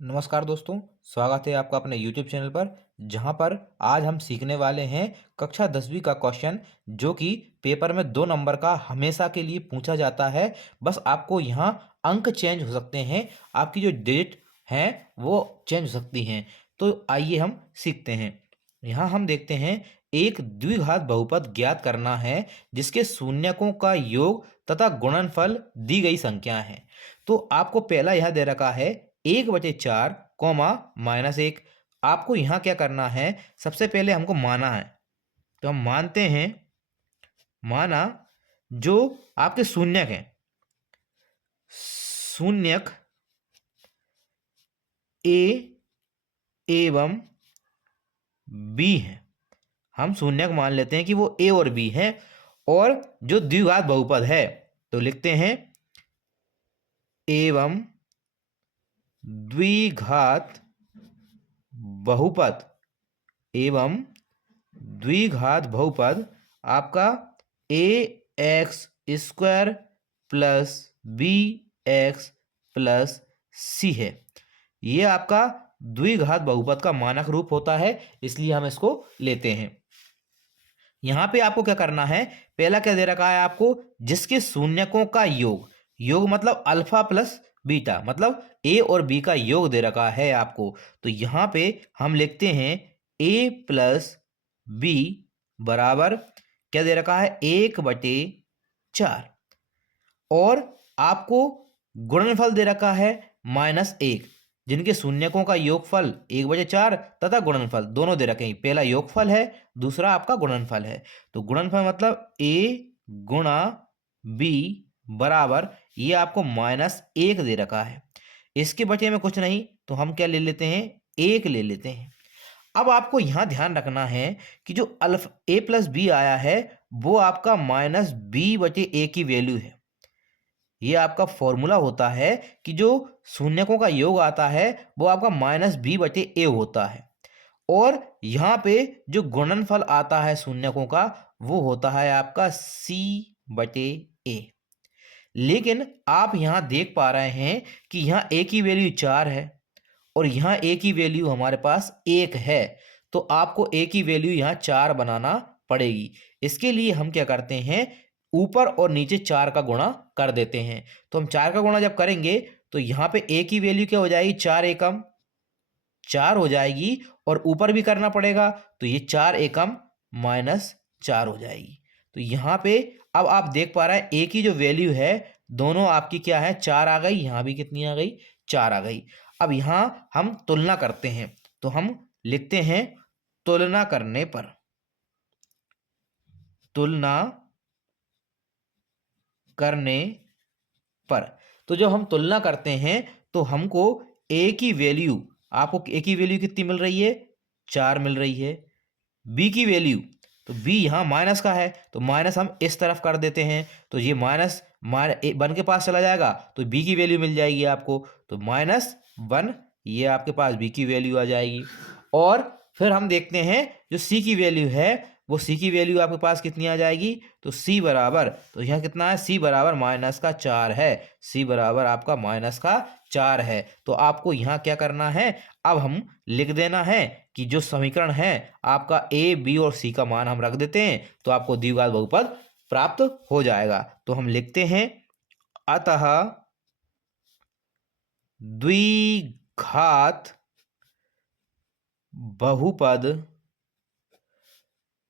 नमस्कार दोस्तों। स्वागत है आपका अपने YouTube चैनल पर, जहां पर आज हम सीखने वाले हैं कक्षा 10वीं का क्वेश्चन, जो कि पेपर में 2 नंबर का हमेशा के लिए पूछा जाता है। बस आपको यहां अंक चेंज हो सकते हैं, आपकी जो डिजिट हैं वो चेंज हो सकती हैं। तो आइए हम सीखते हैं। यहाँ हम देखते हैं, एक द्विघात बहुपद ज्ञात करना है जिसके शून्यकों का योग तथा गुणनफल दी गई संख्या है। तो आपको पहला यह दे रखा है 1/4 कॉमा -1। आपको यहाँ क्या करना है, सबसे पहले हमको माना है। तो हम मानते हैं, माना जो आपके शून्यक हैं, शून्यक ए एवं बी है। हम शून्यक मान लेते हैं कि वो ए और बी है। और जो द्विघात बहुपद है, तो लिखते हैं एवं द्विघात बहुपद, एवं द्विघात बहुपद आपका a x square plus b x plus c है। ये आपका द्विघात बहुपद का मानक रूप होता है, इसलिए हम इसको लेते हैं। यहां पे आपको क्या करना है, पहला क्या दे रखा है आपको, जिसके शून्यकों का योग, योग मतलब अल्फा प्लस बीटा, मतलब ए और बी का योग दे रखा है आपको। तो यहां पे हम लिखते हैं ए प्लस बी बराबर क्या दे रखा है, 1/4। और आपको गुणनफल दे रखा है -1, जिनके शून्यकों का योगफल 1/4 तथा गुणनफल दोनों दे रखे हैं। पहला योगफल है, दूसरा आपका गुणनफल है। तो गुणनफल मतलब ए गुणा बी बराबर, ये आपको -1 दे रखा है। इसके बचे में कुछ नहीं, तो हम क्या ले लेते हैं, 1 ले लेते हैं। अब आपको यहां ध्यान रखना है कि जो अल्फा ए प्लस बी आया है, वो आपका -b/a की वैल्यू है। ये आपका फॉर्मूला होता है कि जो शून्यकों का योग आता है वो आपका -b/a होता है। और यहाँ पे जो गुणनफल आता है शून्यकों का, वो होता है आपका c/a। लेकिन आप यहाँ देख पा रहे हैं कि यहाँ a की वैल्यू 4 है और यहाँ a की वैल्यू हमारे पास 1 है। तो आपको a की वैल्यू यहाँ 4 बनाना पड़ेगी। इसके लिए हम क्या करते हैं, ऊपर और नीचे 4 का गुणा कर देते हैं। तो हम 4 का गुणा जब करेंगे, तो यहाँ पे a की वैल्यू क्या हो जाएगी, 4 एकम 4 हो जाएगी। और ऊपर भी करना पड़ेगा, तो ये 4 एकम -4 हो जाएगी। तो यहाँ पे अब आप देख पा रहे हैं a की जो वैल्यू है, दोनों आपकी क्या है, 4 आ गई, यहाँ भी कितनी आ गई, 4 आ गई। अब यहाँ हम तुलना करते हैं, तो हम लिखते हैं तुलना करने पर, तुलना करने पर। तो जब हम तुलना करते हैं, तो हमको a की वैल्यू, आपको a की वैल्यू कितनी मिल रही है, 4 मिल रही है। b की वैल्यू, तो b यहाँ माइनस का है, तो माइनस हम इस तरफ कर देते हैं, तो ये माइनस 1 के पास चला जाएगा, तो b की वैल्यू मिल जाएगी आपको, तो -1, ये आपके पास b की वैल्यू आ जाएगी। और फिर हम देखते हैं जो c की वैल्यू है, वो c की वैल्यू आपके पास कितनी आ जाएगी, तो c बराबर, तो यहाँ कितना है, c बराबर -4 है। c बराबर आपका -4 है। तो आपको यहाँ क्या करना है, अब हम लिख देना है कि जो समीकरण है आपका ए बी और सी का मान हम रख देते हैं, तो आपको द्विघात बहुपद प्राप्त हो जाएगा। तो हम लिखते हैं, अतः द्विघात बहुपद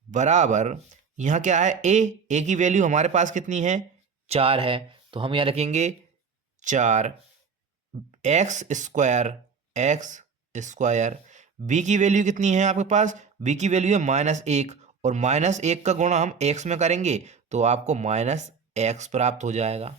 बराबर, यहाँ क्या है, ए की वैल्यू हमारे पास कितनी है, 4 है। तो हम यहाँ लिखेंगे 4 एक्स स्क्वायर। बी की वैल्यू कितनी है आपके पास, बी की वैल्यू है -1, और -1 का गुणा हम एक्स में करेंगे, तो आपको -x प्राप्त हो जाएगा।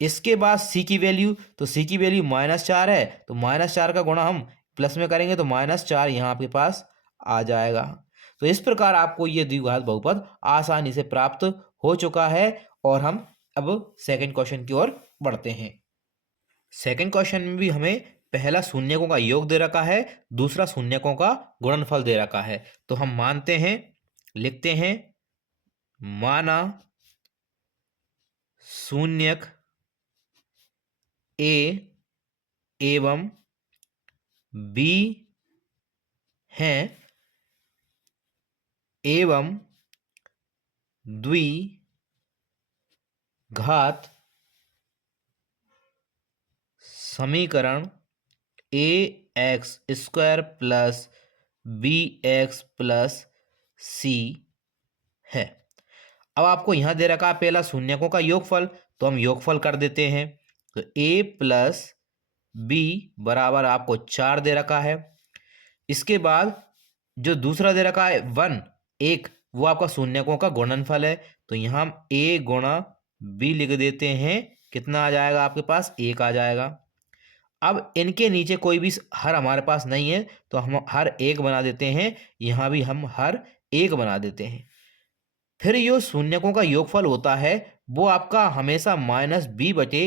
इसके बाद सी की वैल्यू, तो सी की वैल्यू -4 है, तो -4 का गुणा हम प्लस में करेंगे, तो -4 यहाँ आपके पास आ जाएगा। तो इस प्रकार आपको ये द्विघात बहुपद आसानी से प्राप्त हो चुका है। और हम अब सेकंड क्वेश्चन की ओर बढ़ते हैं। सेकंड क्वेश्चन में भी हमें पहला शून्यकों का योग दे रखा है, दूसरा शून्यकों का गुणनफल दे रखा है। तो हम मानते हैं, लिखते हैं, माना शून्यक ए एवं बी हैं एवं द्विघात समीकरण a x square plus b x plus c है। अब आपको यहां दे रखा है पहला शून्यकों का योगफल, तो हम योगफल कर देते हैं। तो a प्लस बी बराबर आपको 4 दे रखा है। इसके बाद जो दूसरा दे रखा है 1 1, वो आपका शून्यकों का गुणनफल है। तो यहां हम a गुणा b लिख देते हैं। कितना आ जाएगा आपके पास? 1 आ जाएगा। अब इनके नीचे कोई भी हर हमारे पास नहीं है, तो हम हर 1 बना देते हैं। यहां भी हम हर 1 बना देते हैं। फिर जो शून्यकों का योगफल होता है वो आपका हमेशा माइनस बी बटे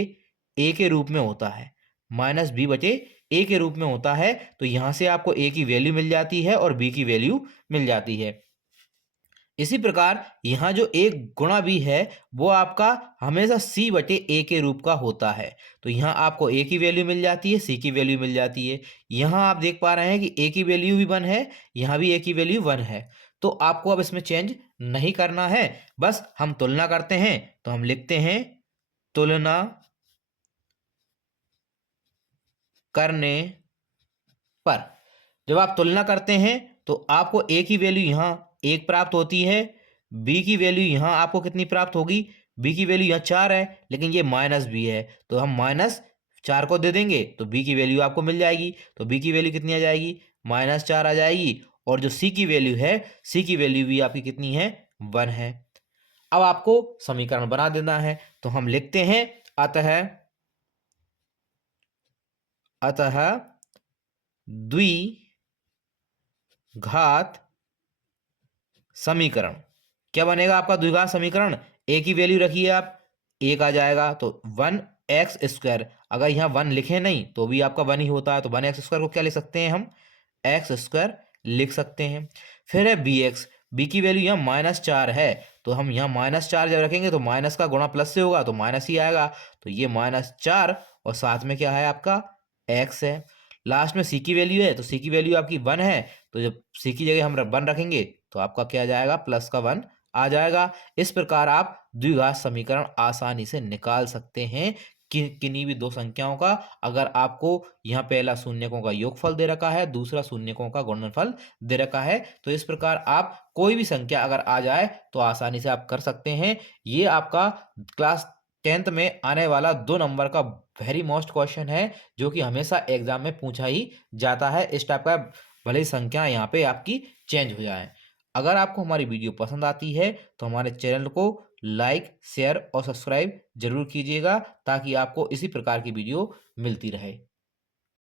ए के रूप में होता है। माइनस बी बटे ए के रूप में होता है। तो यहां से आपको ए की वैल्यू मिल जाती है और बी की वैल्यू मिल जाती है। इसी प्रकार यहां जो एक गुणा बी है वो आपका हमेशा सी बटे ए के रूप का होता है। तो यहां आपको ए की वैल्यू मिल जाती है, सी की वैल्यू मिल जाती है। यहां आप देख पा रहे हैं कि ए की वैल्यू भी 1 है, यहां भी ए की वैल्यू 1 है। तो आपको अब इसमें चेंज नहीं करना है, बस हम तुलना करते हैं। तो हम लिखते हैं तुलना करने पर। जब आप तुलना करते हैं तो आपको ए की वैल्यू यहां 1 प्राप्त होती है, बी की वैल्यू यहां आपको कितनी प्राप्त होगी? बी की वैल्यू यहां 4 है, लेकिन ये माइनस बी है, तो हम -4 को दे देंगे तो बी की वैल्यू आपको मिल जाएगी। तो बी की वैल्यू कितनी आ जाएगी? -4 आ जाएगी। और जो सी की वैल्यू है, सी की वैल्यू भी आपकी कितनी है? 1 है। अब आपको समीकरण बना देना है। तो हम लिखते हैं अतः अतः द्विघात समीकरण। क्या बनेगा आपका द्विघात समीकरण? ए की वैल्यू रखिए आप, 1 आ जाएगा। तो 1x², अगर यहाँ 1 लिखे नहीं तो भी आपका 1 ही होता है। तो 1x² को क्या लिख सकते हैं हम? x² लिख सकते हैं। फिर है bx, b की वैल्यू यहाँ -4 है, तो हम यहाँ -4 जब रखेंगे तो माइनस का गुणा प्लस से होगा तो माइनस ही आएगा। तो ये -4 और साथ में क्या है आपका? x है। लास्ट में सी की वैल्यू है, तो सी की वैल्यू आपकी 1 है, तो जब सी की जगह हम 1 रखेंगे तो आपका क्या आ जाएगा? प्लस का 1 आ जाएगा। इस प्रकार आप द्विघात समीकरण आसानी से निकाल सकते हैं कि किन्हीं भी दो संख्याओं का। अगर आपको यहाँ पहला शून्यकों का योगफल दे रखा है, दूसरा शून्यकों का गुणनफल दे रखा है, तो इस प्रकार आप कोई भी संख्या अगर आ जाए तो आसानी से आप कर सकते हैं। ये आपका क्लास 10th में आने वाला 2 नंबर का वेरी मोस्ट क्वेश्चन है, जो कि हमेशा एग्जाम में पूछा ही जाता है। इस टाइप का भले ही संख्या यहाँ पे आपकी चेंज हो जाए। अगर आपको हमारी वीडियो पसंद आती है तो हमारे चैनल को लाइक, शेयर और सब्सक्राइब जरूर कीजिएगा, ताकि आपको इसी प्रकार की वीडियो मिलती रहे।